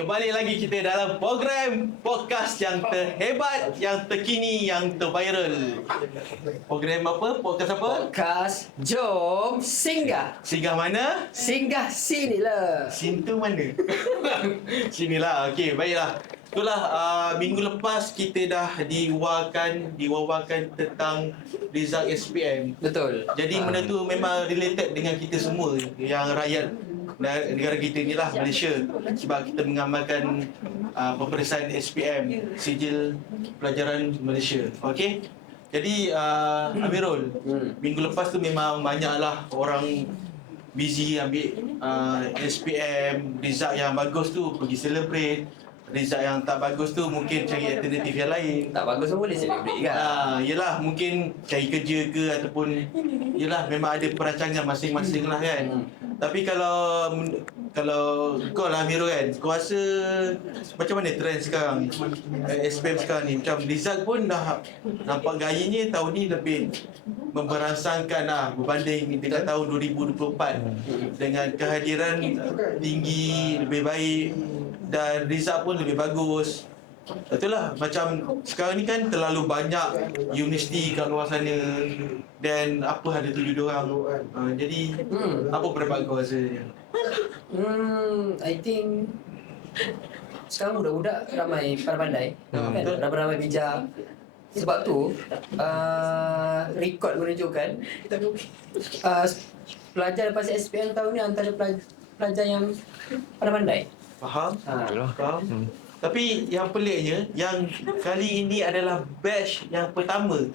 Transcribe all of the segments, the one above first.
Kembali lagi kita dalam program podcast yang terhebat, yang terkini, yang terviral. Program apa? Podcast apa? Podcast Jom Singgah. Singgah mana? Singgah sinilah. Sin tu mana? Sinilah. Okey, baiklah. Itulah minggu lepas kita dah diwawakan tentang result SPM. Betul. Jadi benda tu memang related dengan kita semua yang rakyat negara kita ni lah, Malaysia, sebab kita mengamalkan peperiksaan SPM, Sijil Pelajaran Malaysia. Okey. Jadi Amirul, minggu lepas tu memang banyaklah orang busy ambil SPM, result yang bagus tu pergi celebrate, result yang tak bagus tu mungkin cari alternatif yang lain. Tak bagus pun boleh celebrate kan? Yelah, mungkin cari kerja ke ataupun yelah, memang ada perancangan masing-masing lah kan. Tapi kalau kau lah Amirul kan, kau rasa macam mana trend sekarang SPM sekarang ni? Macam result pun dah nampak gayanya tahun ni lebih memberangsangkan lah berbanding dengan tahun 2024 dengan kehadiran tinggi, lebih baik dan result pun lebih bagus. Itulah, macam sekarang ni kan terlalu banyak universiti kat luar sana dan apa ada tuju diorang. Jadi apa pendapat kau rasanya? I think sekarang budak-budak ramai pandai-pandai kan? Ramai-ramai bijak. Sebab tu rekod menunjukkan pelajar lepas SPM tahun ni antara pelajar yang pandai-pandai. Faham? Faham? Tapi yang peliknya, yang kali ini adalah batch yang pertama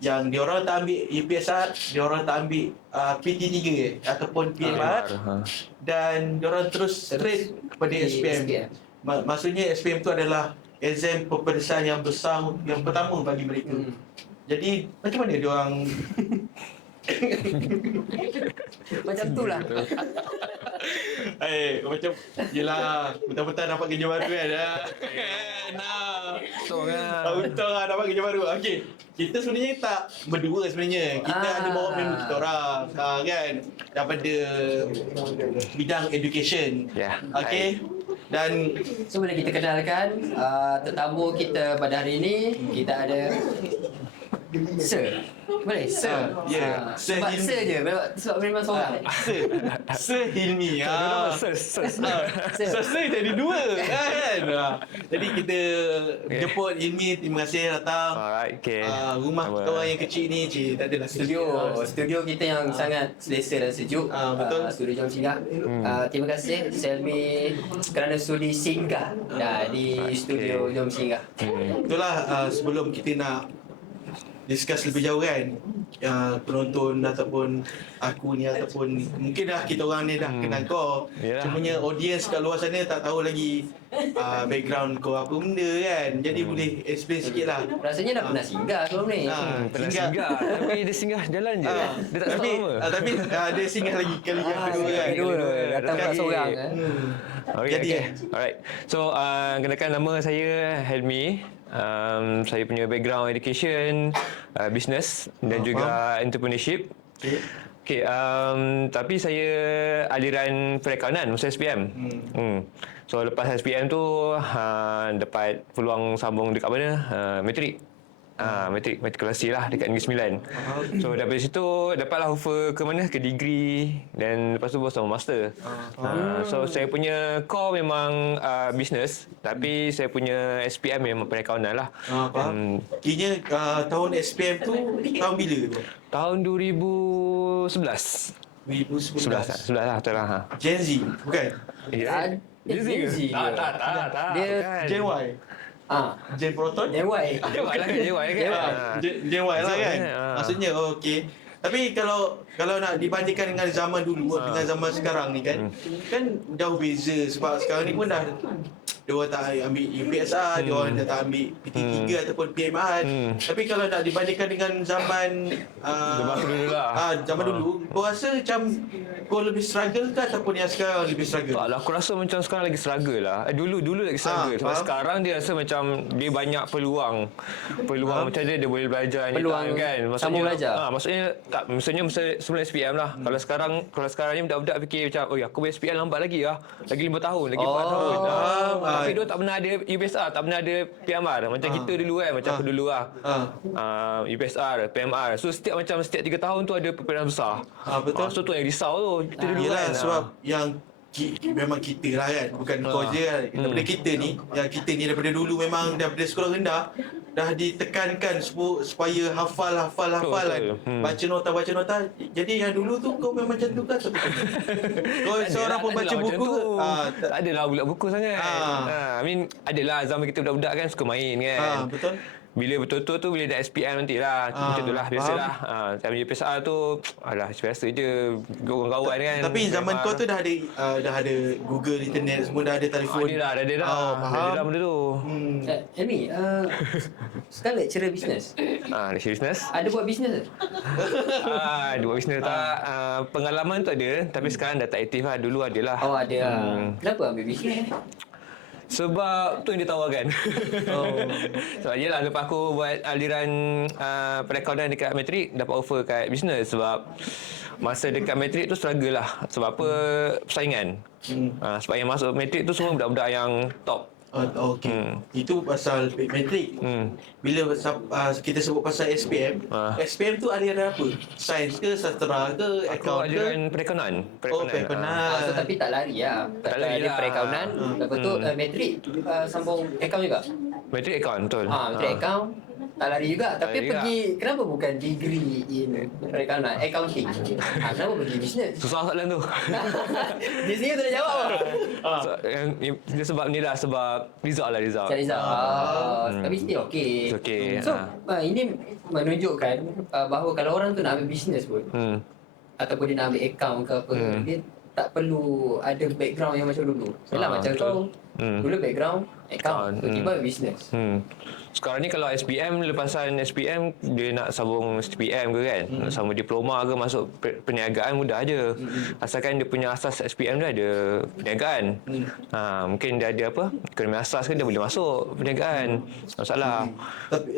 yang diorang tak ambil UPSR, diorang tak ambil PT3 ataupun PMR dan diorang terus straight kepada SPM. Maksudnya SPM tu adalah exam peperiksaan yang besar, yang pertama bagi mereka. Jadi macam mana diorang Macam tu lah. macam yelah, betul-betul dapat kerja baru kan. Untung lah dapat kerja baru. Okey, kita sebenarnya tak berdua sebenarnya. Kita ada bawa member kita orang kan, daripada bidang education. Okey. Dan so boleh kita kenalkan tetamu kita pada hari ini. Kita ada Sir. Boleh? Sir. Sebab Sir je. Sebab memang seorang. Sir Hilmi. Sir jadi dua kan. Jadi kita jemput Hilmi. Terima kasih datang. Rumah kita orang yang kecil ni, tak adalah Studio kita yang sangat selesa dan sejuk. Betul. Studio Jom Singgah. Terima kasih Selmi kerana sudi singgah di studio Jom Singgah. Itulah, sebelum kita nak discuss lebih jauh kan, penonton ataupun aku ni ataupun mungkin dah kita orang ni dah kenal kau, cumanya audience kat luar sana tak tahu lagi background kau apa benda kan. Jadi boleh explain sikit lah. Rasanya dah pernah singgah sebelum ni. Pernah singgah. Tapi dia singgah jalan je. Dia tak tapi, sama. tapi dia singgah lagi kali yang kedua kan. Datang pula seorang. Okay. Alright. So, kenalkan nama saya Helmi. Saya punya background education, business dan juga entrepreneurship. Okay, tapi saya aliran perakaunan masa SPM. So lepas SPM tu dapat peluang sambung dekat mana? Matrik. Matrikulasi lah dekat Negeri Sembilan. So daripada situ dapatlah offer ke mana? Ke degree dan lepas tu sama master. So saya punya core memang business, tapi saya punya SPM memang perakaunan lah. Kira tahun SPM tu tahun bila tu? Tahun 2011. 2011 lah, betul lah. Gen Z bukan? Ya. Gen Z. Tak. Dia Gen Y. Gen Proton? Gen Y. Gen Y kan? Gen Y lah kan? Maksudnya okey. Tapi kalau nak dibandingkan dengan zaman dulu dengan zaman sekarang ni kan jauh beza, sebab sekarang ni pun dah dia orang tak ambil UPSR, dia orang dah tak ambil PT3 ataupun PMR. Tapi kalau nak dibandingkan dengan zaman Dulu lah. zaman dulu, kau rasa macam kau lebih struggle ke ataupun yang sekarang lebih struggle? Tak lah, aku rasa macam sekarang lagi struggle lah. Dulu lagi struggle. Sebab faham. sekarang dia rasa macam dia banyak peluang. Macam dia boleh belajar Peluang anytime kan. sambung belajar. Maksudnya sebelum SPM lah. Kalau sekarang ni budak-budak fikir macam, oh aku boleh SPM lambat lagi lah. Lagi 5 tahun, lagi 4 tahun. Tapi dia tak pernah ada UPSR, tak pernah ada PMR. Macam kita dulu kan, macam aku dulu lah. UPSR, PMR. So setiap 3 tahun tu ada perbezaan besar. Betul. So tu yang risau tu. Kita dulu Yelah, kan. sebab yang memang kita lah kan, bukan kau je kan. Daripada kita ni, daripada dulu memang daripada sekolah rendah dah ditekankan supaya hafal kan. Baca nota. Jadi yang dulu tu kau memang macam tu kan? Kau seorang pembaca buku ke? Tak adalah budak buku sangat. I mean, adalah zaman kita budak-budak kan suka main kan. Betul. Bila betul-betul tu bila dah SPM nantilah. Macam tu lah, biasalah. Time UPSR tu, alah biasa je. Kawan-kawan kan. Tapi zaman kau tu dah ada Google, internet, semua dah ada telefon. Ada dah. Faham. Ada benda tu. Elmi, sekarang lecturer bisnes. Lecturer business. Ada buat bisnes ke? Dia buat bisnes tak. Pengalaman tu ada. Tapi sekarang dah tak aktif lah. Dulu ada lah. Oh, ada lah. Kenapa ambil bisnes? Sebab tu yang dia tawarkan. Sebab yelah lepas aku buat aliran perakaunan dekat matrik, dapat offer kat bisnes. Sebab masa dekat matrik tu struggle lah. Sebab apa? Persaingan. Sebab yang masuk matrik tu semua budak-budak yang top. Okey. Itu pasal matrik. Bila kita sebut pasal SPM, SPM tu aliran apa? Sains ke, sastra ke, Aku akaun ke? aliran perakaunan. Perakaunan. So, tapi tak lari lah. Tak lari Dia lah. perakaunan. Lepas tu matrik sambung akaun juga. Matrik akaun, betul. Matrik akaun. Tak lari juga. Tapi lari pergi, kenapa bukan degree in perakaunan, accounting? Kenapa pergi bisnes? Susah soalan tu. Di sini tu dah jawab. Dia sebab ni lah, sebab result lah result. Cari Rizal. Tapi still okey. It's okay. So, ini menunjukkan bahawa kalau orang tu nak ambil bisnes pun, ataupun dia nak ambil account ke apa, dia tak perlu ada background yang macam dulu. Yalah macam betul. kau, dulu background account, tiba-tiba bisnes. Sekarang ni kalau SPM, lepasan SPM dia nak sambung SPM ke kan, nak sambung diploma ke, masuk perniagaan mudah je. Asalkan dia punya asas SPM dia ada perniagaan. Mungkin dia ada apa, ekonomi asas kan, dia boleh masuk perniagaan. Tak masalah.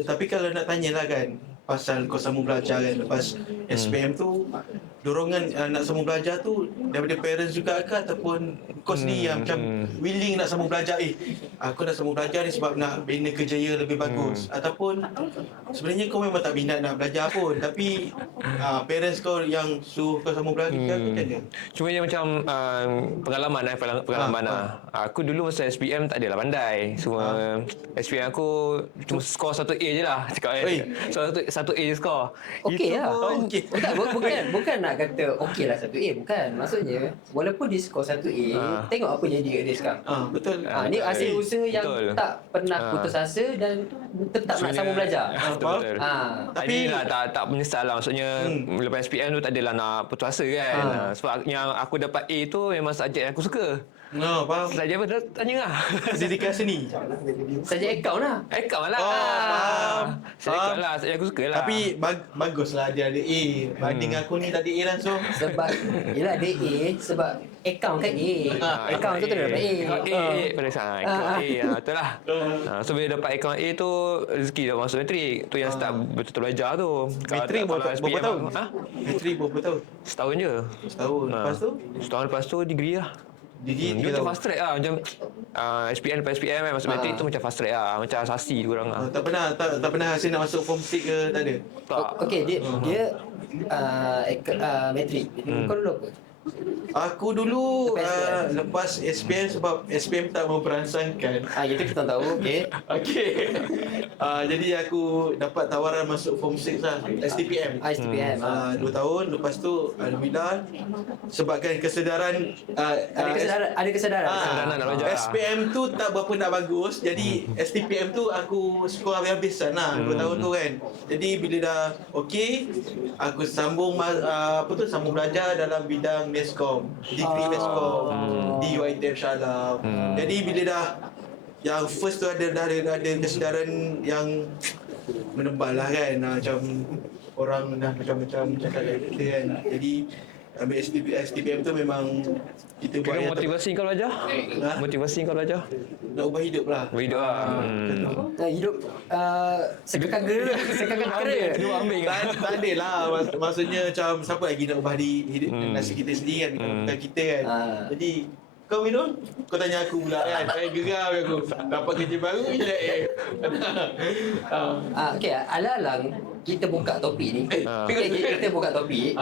Tapi kalau nak tanyalah kan, pasal kau sambung belajar kan lepas SPM tu, dorongan nak sambung belajar tu daripada parents juga ke ataupun kau sendiri yang macam willing nak sambung belajar, aku nak sambung belajar ni sebab nak bina kerjaya lebih bagus, ataupun sebenarnya kau memang tak minat nak belajar pun tapi parents kau yang suruh kau sambung belajar ke macam mana? Cuma dia macam pengalaman lah. Aku dulu masa SPM tak adalah pandai. Semua SPM aku cuma skor 1A je lah cakap so 1A je skor. Okey lah. Okey. Bukan nak kata okey lah 1A, bukan. Maksudnya walaupun dia skor 1A, tengok apa jadi kat dia sekarang. Betul. Ni hasil usaha yang Betul. tak pernah putus asa dan tetap nak sambung belajar. Betul. Tapi tak menyesal lah. Maksudnya lepas SPM tu tak adalah nak putus asa kan. Sebab yang aku dapat A tu memang subjek yang aku suka. faham. Subjek apa? Tanya lah. Pendidikan seni. Saja account lah. Account lah. Faham. Account lah. Subjek aku suka lah. Tapi baguslah dia ada A. Banding aku ni tak ada A langsung. Sebab yelah dia A sebab account kan A. Account tu terus dapat A. Pada sana account A. Betul lah. So bila dapat account A tu, rezeki dah masuk matrik. Tu yang start betul-betul belajar tu. Matrik berapa tahun? Matrik berapa tahun? Setahun je. Setahun. Lepas tu? Setahun lepas tu degree lah. Degree Dia 3 macam tahun. fast track lah. Macam SPM lepas SPM kan, masuk matrik tu macam fast track lah. Macam asasi korang lah. Tak pernah rasa nak masuk form 6 ke? Tak ada? Tak. Okey, dia matrik. Kau dulu apa? Aku dulu Lepas lepas SPM sebab SPM tak memperansangkan. Itu kita tahu. Okey. Okey. Jadi aku dapat tawaran masuk form 6 lah, STPM. STPM. 2 tahun. Lepas tu alhamdulillah sebabkan kesedaran Ada kesedaran. Kesedaran nak belajar. SPM tu tak berapa nak bagus. Jadi STPM tu aku skor habis-habisan lah 2 tahun tu kan. Jadi bila dah okey, aku sambung sambung belajar dalam bidang Meskom, degree Meskom di UiTM Shah Alam. Jadi bila dah yang first tu ada kesedaran yang menebal lah kan. Macam orang dah macam-macam cakap dengan kita kan. Jadi ambil STPM tu memang kita buat Kira yang motivasi kau belajar? Ha? Motivasi kau belajar? nak ubah hidup lah. Ubah hidup lah. Hidup sekekan kera. Kedua ambil kan? Tak ada lah. Maksudnya macam siapa lagi nak ubah di hidup nasib kita sendiri kan, bukan kita kan. Jadi kau Mirul, kau tanya aku pula kan. Saya geram aku. Dapat kerja baru je. Okey, alang-alang kita buka topik ni. Kita buka topik.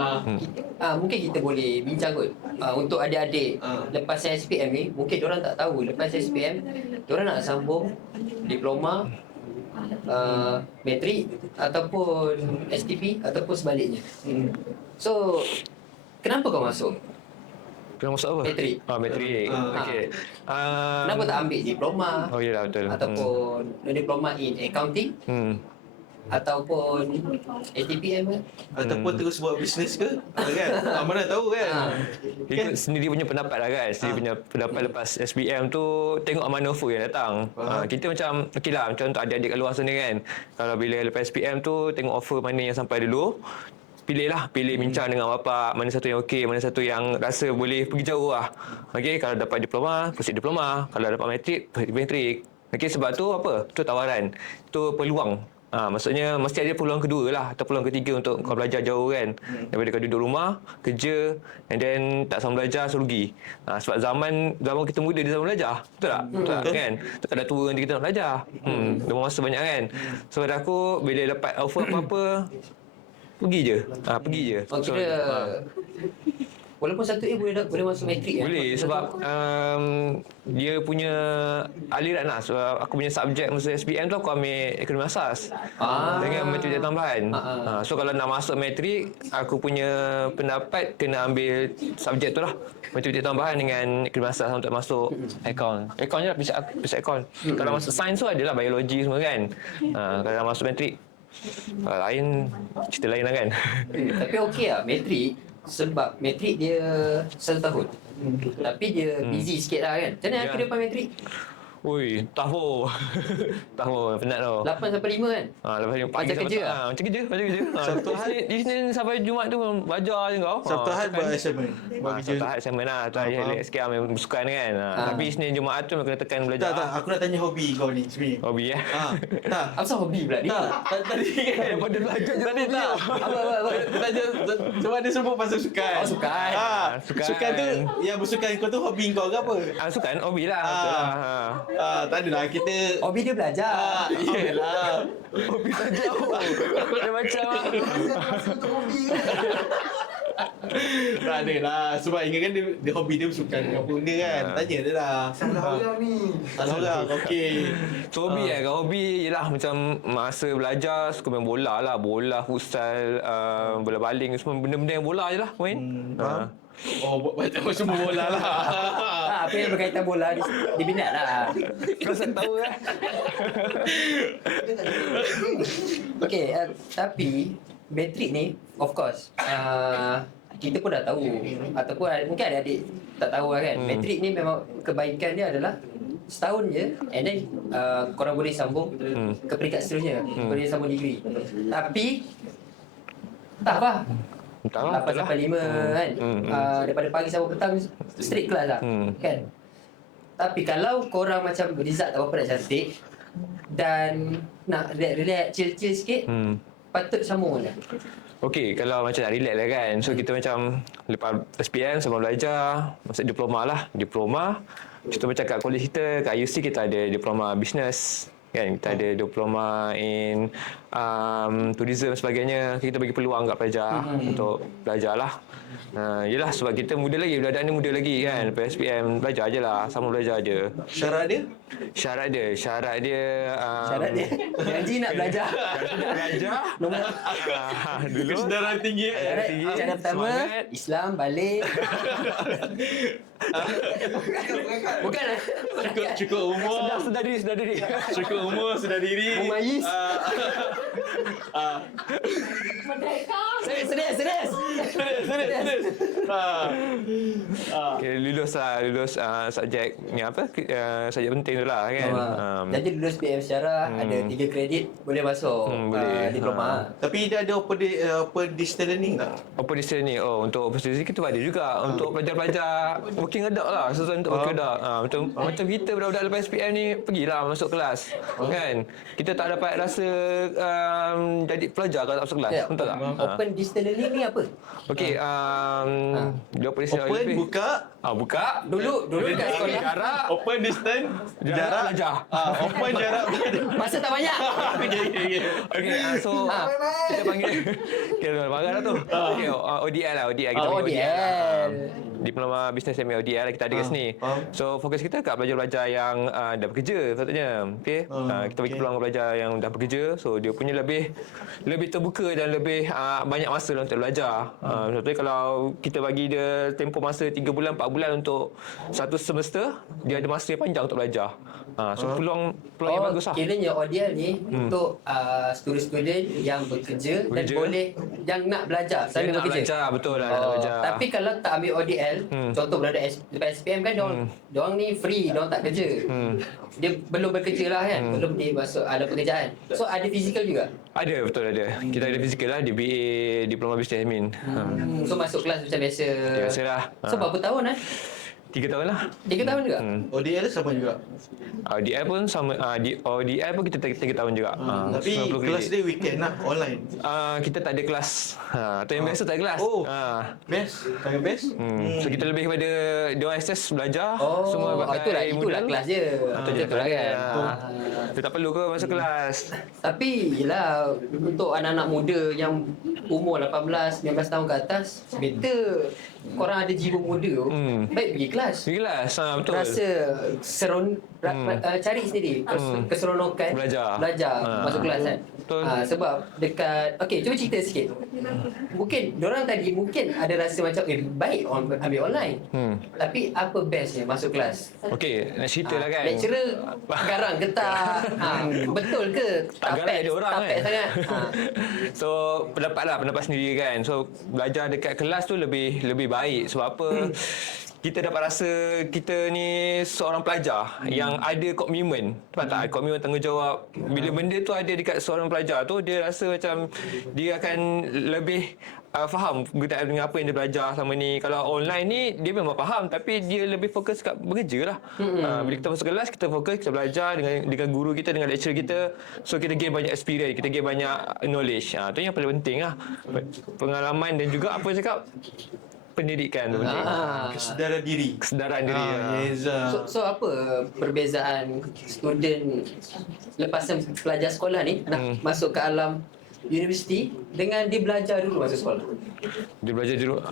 Mungkin kita boleh bincang kot. Untuk adik-adik lepas SPM ni, mungkin diorang tak tahu lepas SPM diorang nak sambung diploma, matrik ataupun STP ataupun sebaliknya. So, kenapa kau masuk? Kena masuk apa? Matrik. Matrik. Okey. Kenapa tak ambil diploma? Oh yalah, betul. Ataupun diploma in accounting ataupun ATPM ke? Ataupun terus buat bisnes ke? Kan? Mana tahu kan? Ikut sendiri punya pendapat lah kan. Sendiri punya pendapat lepas SPM tu, tengok mana offer yang datang. Kita macam, okey lah, macam untuk adik-adik kat luar sana kan. Kalau bila lepas SPM tu, tengok offer mana yang sampai dulu. Pilih bincang dengan bapak mana satu yang okey, mana satu yang rasa boleh pergi jauh lah. Okey, kalau dapat diploma, proceed diploma. Kalau dapat matrik. Okey, sebab tu apa? Tu tawaran. Tu peluang. Maksudnya mesti ada peluang kedua lah atau peluang ketiga untuk kau belajar jauh kan. Daripada kau duduk rumah, kerja and then tak sama belajar, so rugi. Sebab zaman kita muda dia zaman belajar. Betul tak? Betul tak kan? Tak ada tua nanti kita nak belajar. Dah masa banyak kan. So pada aku bila dapat offer apa-apa, pergi je. Walaupun satu A boleh masuk matrik boleh sebab dia punya aliran lah. Sebab aku punya subjek masa SPM tu aku ambil ekonomi asas dengan matrik tambahan. So kalau nak masuk matrik, aku punya pendapat kena ambil subjek tu lah, matrik tambahan dengan ekonomi asas untuk masuk account je lah, bisa account. Kalau masuk sains tu adalah biologi semua kan. Kalau nak masuk matrik lain, cerita lain lah kan. Tapi okey lah matrik. Sebab matrik dia 1 tahun. Tapi dia busy sikit lah kan. Macam mana kehidupan matrik? Ui, tahu. Penat tau. 8 sampai 5 kan? Lepas ni Macam kerja lah? Macam kerja. Sabtu Ahad, Isnin sampai Jumaat tu belajar je kau. Sabtu Ahad buat assignment. Sabtu Ahad assignment lah. Tu hari relax sikit lah, main bersukan kan. Tapi Isnin Jumaat tu memang kena tekan belajar. Tak, aku nak tanya hobi kau ni sebenarnya. Hobi Tak. Apa sebab hobi pula ni? Tadi kan. Daripada belajar je Tadi tak. Apa? Tanya sebab dia sebut pasal sukan. Sukan. Sukan tu yang bersukan kau tu hobi kau ke apa? Sukan hobi lah. Betul lah. Tak adalah kita. Hobi dia belajar. Iyalah. Hobi saja. Dia macam Tak adalah. Sebab ingat kan dia hobi dia bersukan dengan apa benda kan. Tanya dia lah. Salah orang ni. Salah orang. Okey. so, hobi kalau hobi ialah macam masa belajar suka main bola lah. Bola, futsal, bola baling, semua benda-benda yang bola je lah main. Faham? Macam semua bola lah. Apa yang berkaitan bola di minat lah. Kau tak tahu lah. Okey, tapi matrik ni of course kita pun dah tahu ataupun mungkin adik-adik tak tahu lah kan. Matrik ni memang kebaikan dia adalah setahun je and then korang boleh sambung ke peringkat seterusnya, boleh sambung degree. Tapi tak apa. 8 sampai 5 kan. Daripada pagi sampai petang straight class lah. Kan. Tapi kalau korang macam result tak berapa nak cantik dan nak relax chill sikit, patut sambung je. Okey, kalau macam nak relax lah kan. So kita macam lepas SPM sebelum belajar, masuk diploma lah. Diploma, kita macam kat college kita, kat UC kita ada diploma business. Kan, kita ada diploma in tourism sebagainya. Kita bagi peluang kat pelajar untuk belajar lah. Yelah sebab kita muda lagi, budak-budak ni muda lagi kan. Lepas SPM belajar je lah, sama belajar je. Syarat dia? Syarat dia Janji nak belajar. Nombor dulu Kesedaran tinggi. Syarat pertama Islam balik. Bukan lah. Cukup umur. Sedar diri. Cukup umur, sedar diri. Mumayyiz. Serius. Okay, lulus subjek ni apa? Subjek penting tu lah kan. Jadi lulus PM sejarah ada 3 kredit boleh masuk boleh. diploma. Tapi dia ada open distance learning tak? Open distance ni, untuk open distance kita ada juga untuk pelajar-pelajar working adult lah, sesuai untuk working adult. Macam kita budak-budak lepas SPM ni pergilah masuk kelas kan. Kita tak dapat rasa jadi pelajar kalau tak masuk kelas, betul tak? Open distance learning ni apa? Okey, dia open distance Open lebih. Buka Dulu kat sekolah jarak, Open distance jarak belajar. Open jarak masa tak banyak. Okey, so kita panggil kita marah dah tu. Okey, ODL lah, ODL kita panggil ODL. Diploma Business MA ODL lah kita ada kat sini. So fokus kita kat pelajar-pelajar yang dah bekerja sepatutnya. Okey. Kita bagi peluang kepada pelajar yang dah bekerja, so dia punya lebih terbuka dan lebih banyak masa lah untuk belajar. Contohnya kalau kita bagi dia tempoh masa 3 bulan 4 bulan untuk satu semester, dia ada masa yang panjang untuk belajar. So peluang yang bagus lah. Kiranya ODL ni untuk student-student yang bekerja dan boleh yang nak belajar sambil Dia nak bekerja. belajar, betul lah, nak belajar. Tapi kalau tak ambil ODL, contoh berada lepas SPM kan diorang ni free, diorang tak kerja. Dia belum bekerja lah kan, belum dia masuk ada pekerjaan. So ada fizikal juga. Ada, betul ada. Kita ada fizikal lah di BA Diploma Business Admin. So masuk kelas macam biasa. Biasalah. So berapa tahun 3 tahun lah. 3 tahun juga? ODL sama juga. ODL pun sama, ODL pun kita 3 tahun juga. Tapi 90 kelas kredit. dia weekend lah, online. Kita tak ada kelas. Tu yang biasa tak ada kelas. Oh. Best, sangat best. So kita lebih kepada diorang access belajar Oh, itulah modul. kelas dia. Betul lah kan. Dia tak perlu ke masuk kelas. Tapi yelah, untuk anak-anak muda yang umur 18, 19 tahun ke atas, better korang ada jiwa muda tu, baik pergi kelas. Pergi kelas, betul. Rasa cari sendiri keseronokan Belajar. masuk kelas kan. Betul. Sebab dekat cuba cerita sikit. Mungkin diorang tadi mungkin ada rasa macam baik ambil online. Tapi apa bestnya masuk kelas? Okey, nak cerita lah kan. Lecturer garang ke tak? Betul ke? Tak garang ada orang tak kan. sangat. So pendapat sendiri kan. So belajar dekat kelas tu lebih baik. Sebab apa? Kita dapat rasa kita ni seorang pelajar yang ada komitmen. Faham tak? Komitmen tanggungjawab. Bila benda tu ada dekat seorang pelajar tu, dia rasa macam dia akan lebih faham berkaitan dengan apa yang dia belajar selama ni. Kalau online ni, dia memang faham tapi dia lebih fokus kat bekerja lah. Bila kita masuk kelas, kita fokus, kita belajar dengan guru kita, dengan lecturer kita. So kita gain banyak experience, kita gain banyak knowledge. Tu yang paling penting lah. Pengalaman dan juga apa cakap, pendidikan tu penting. Kesedaran diri. Kesedaran diri. Yes. So apa perbezaan student lepasan pelajar sekolah ni nak masuk ke alam universiti dengan dia belajar dulu masa sekolah? Dia belajar dulu.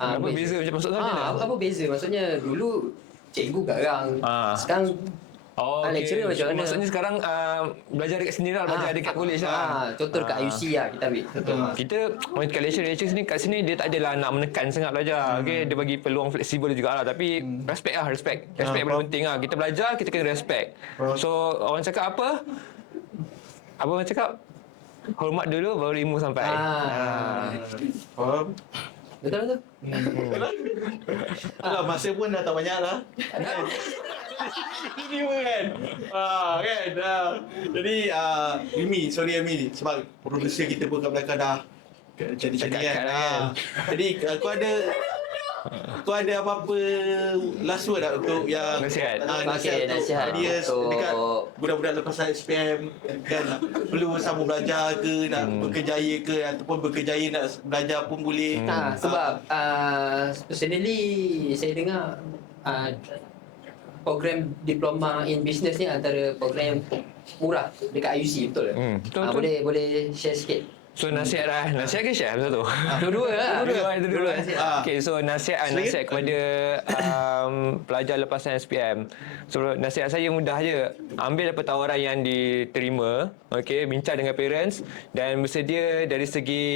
Apa beza macam maksud macam mana? Apa beza? Maksudnya dulu cikgu garang. Sekarang lecturer macam mana? Maksudnya sekarang belajar dekat sini lah, belajar dekat college lah. Contoh dekat IUC lah kita ambil. Kita dekat lecturer sini, kat sini dia tak adalah nak menekan sangat belajar. Okay? Dia bagi peluang fleksibel jugalah. Tapi respect lah, respect. Respect paling penting lah. Kita belajar, kita kena respect. So orang cakap apa? Apa orang cakap? Hormat dulu baru ilmu sampai. Faham? Betul. Alah, masa pun dah tak banyak lah. Ini pun kan. Kan. Jadi Amy sebab producer kita pun kat belakang dah jadi kan. Jadi kau ada apa-apa last word tak untuk yang Nasihat. Nasihat dia untuk dekat budak-budak lepas SPM kan, perlu sambung belajar ke, nak berkejaya ke, ataupun berkejaya nak belajar pun boleh. Sebab personally saya dengar program diploma in business ni antara program yang murah dekat IUC, betul ke? Betul. Boleh share sikit. So nasihat lah. Nasihat ke share satu? Dua-dua lah. Dua-dua. Ah. Okay, so nasihat kepada pelajar lepasan SPM. So nasihat saya mudah je. Ambil apa tawaran yang diterima, okay, bincang dengan parents dan bersedia dari segi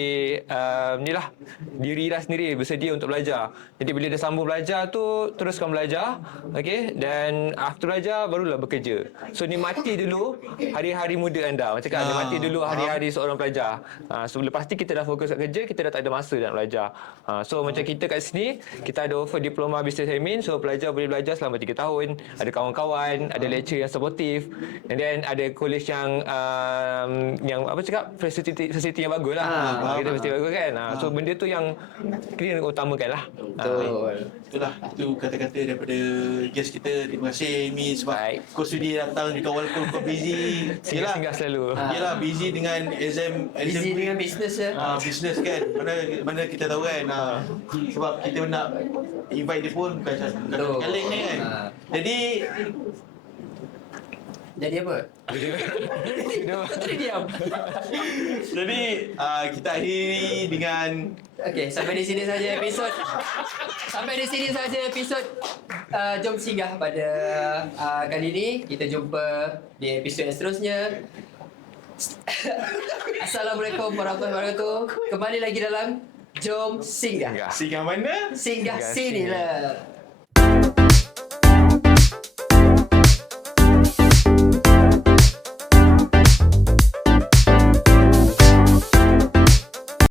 ni lah, diri lah sendiri bersedia untuk belajar. Jadi bila dah sambung belajar tu, teruskan belajar, okay, dan after belajar barulah bekerja. So nikmati dulu hari-hari muda anda. Macam kan, nikmati dulu hari-hari seorang pelajar. So lepas ni kita dah fokus kat kerja, kita dah tak ada masa nak belajar. So macam kita kat sini, kita ada offer diploma business admin, so pelajar boleh belajar selama 3 tahun, ada kawan-kawan, ada lecturer yang supportive, and then ada college yang apa cakap, facility yang bagus lah. Kita mesti bagus kan. So benda tu yang kena utamakan lah. Betul. Itulah, itu kata-kata daripada guest kita. Terima kasih Amy sebab Baik. kau sudi datang juga walaupun kau busy. Singgah-singgah selalu. Yelah, busy dengan exam Busy dengan bisnes je. business kan. Mana kita tahu kan. Sebab kita nak invite dia pun bukan Betul. kaleng ni kan. Jadi apa? Tadi diam. Jadi kita akhiri dengan Okey, sampai di sini saja episod. Jom singgah pada kali ini. Kita jumpa di episod yang seterusnya. Assalamualaikum warahmatullahi wabarakatuh. Kembali lagi dalam Jom Singgah. singgah mana? Singgah sini lah.